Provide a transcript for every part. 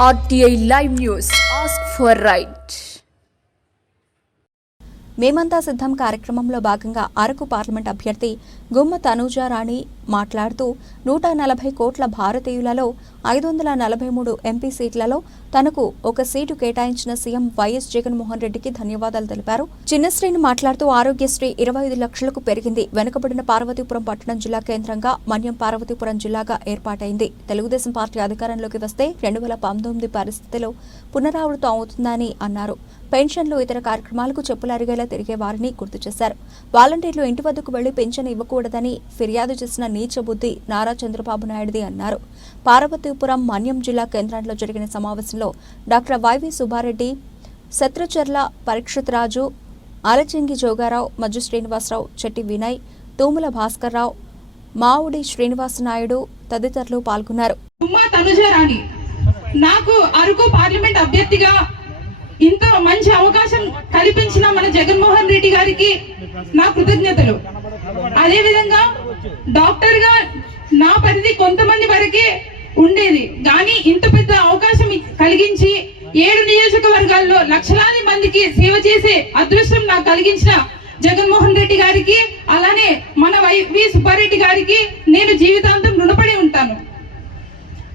RTI Live News. Ask for right. మేమంతా సిద్ధం కార్యక్రమంలో భాగంగా అరకు పార్లమెంట్ అభ్యర్థి గుమ్మ తనూజా రాణి మాట్లాడుతూ 140 కోట్ల భారతీయులలో 543 ఎంపీ సీట్లలో తనకు ఒక సీటు కేటాయించిన సీఎం వైఎస్ జగన్మోహన్ రెడ్డికి ధన్యవాదాలు తెలిపారు. చిన్నశ్రేణి మాట్లాడుతూ ఆరోగ్యశ్రీ 25 లక్షలకు పెరిగింది. వెనుకబడిన పార్వతీపురం పట్టణం జిల్లా కేంద్రంగా మన్యం పార్వతీపురం జిల్లాగా ఏర్పాటైంది. తెలుగుదేశం పార్టీ అధికారంలోకి వస్తే 2019 పరిస్థితిలో పునరావృతం అవుతుందని అన్నారు. పెన్షన్లు ఇతర కార్యక్రమాలకు చెప్పులరిగేలా తిరిగే వారిని గుర్తు చేశారు. వాలంటీర్లు ఇంటి వద్దకు వెళ్లి పెన్షన్ ఇవ్వకూడదని ఫిర్యాదు చేసిన నీచ బుద్ధి నారా చంద్రబాబు నాయుడుది అన్నారు. పార్వతీపురం మన్యం జిల్లా కేంద్రంలో జరిగిన సమావేశంలో డాక్టర్ వైవి సుబ్బారెడ్డి, శత్రుచర్ల పరీక్షిత్ రాజు, ఆలచింగి జోగారావు, మజ్జు శ్రీనివాసరావు, చెట్టి వినయ్, తూముల భాస్కర్రావు, మావుడి శ్రీనివాసనాయుడు తదితరులు పాల్గొన్నారు. నాకు అరకు పార్లమెంట్ అభ్యర్థిగా ఇంత మంచి అవకాశం కల్పించిన మన జగన్మోహన్ రెడ్డి గారికి నా కృతజ్ఞతలు. అదే విధంగా డాక్టర్ గా నా పరిధి కొంతమంది వరకే ఉండేది, కానీ ఇంత పెద్ద అవకాశం కలిగించి 7 నియోజకవర్గాల్లో లక్షలాది మందికి సేవ చేసే అదృష్టం నాకు కలిగించిన జగన్మోహన్ రెడ్డి గారికి, అలానే మన వైవి సుబ్బారెడ్డి గారికి నేను జీవితాంతం రుణపడి ఉంటాను.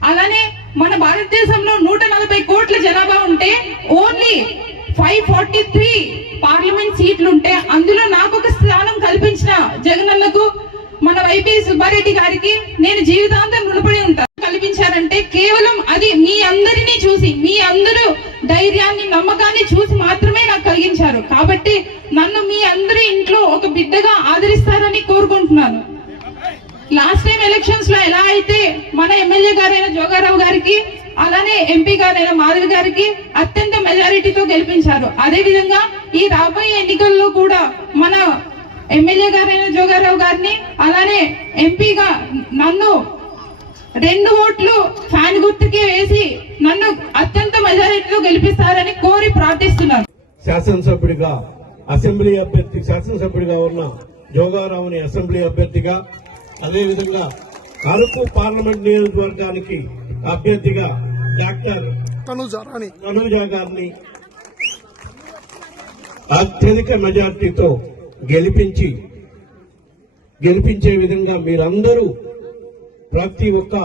అలానే మన భారతదేశంలో 140 కోట్ల జనాభా ఉంటే ఓన్లీ 543 పార్లమెంట్ సీట్లుంటే అందులో నాకు ఒక స్థానం కల్పించిన జగనన్నకు, మన వైపీ సుబ్బారెడ్డి గారికి నేను జీవితాంతం రుణపడి ఉంటాను. కల్పించారంటే కేవలం అది మీ అందరినీ చూసి, మీ అందరూ ధైర్యాన్ని నమ్మకాన్ని చూసి మాత్రమే నాకు కలిగించారు. కాబట్టి నన్ను మీ అందరి ఇంట్లో ఒక బిడ్డగా ఆదరిస్తారని కోరుకుంటున్నాను. లాస్ట్ టైం ఎలక్షన్స్ లో ఎలా అయితే మన ఎమ్మెల్యే గారైన జోగారావు గారికి, అలానే ఎంపీ గారైన మాధవి గారికి అత్యంత మెజారిటీతో గెలిపించారు, అదే విధంగా ఈ రాబోయే ఎన్నికల్లో కూడా మన ఎమ్మెల్యే గారైన జోగారావు గారిని, అలానే ఎంపీగా నన్ను 2 ఓట్లు ఫ్యాన్ గుర్తుకే వేసి నన్ను అత్యంత మెజారిటీతో గెలిపిస్తారని కోరి ప్రార్థిస్తున్నాను. శాసనసభ్యుడిగా అసెంబ్లీ అభ్యర్థి శాసనసభ్యుడిగా ఉన్న జోగారావుని అసెంబ్లీ అభ్యర్థిగా, అదేవిధంగా అరకు పార్లమెంట్ నియోజకవర్గానికి అభ్యర్థిగా డాక్టర్ తనూజా గారిని అత్యధిక మెజార్టీతో గెలిపించే విధంగా మీరందరూ ప్రతి ఒక్క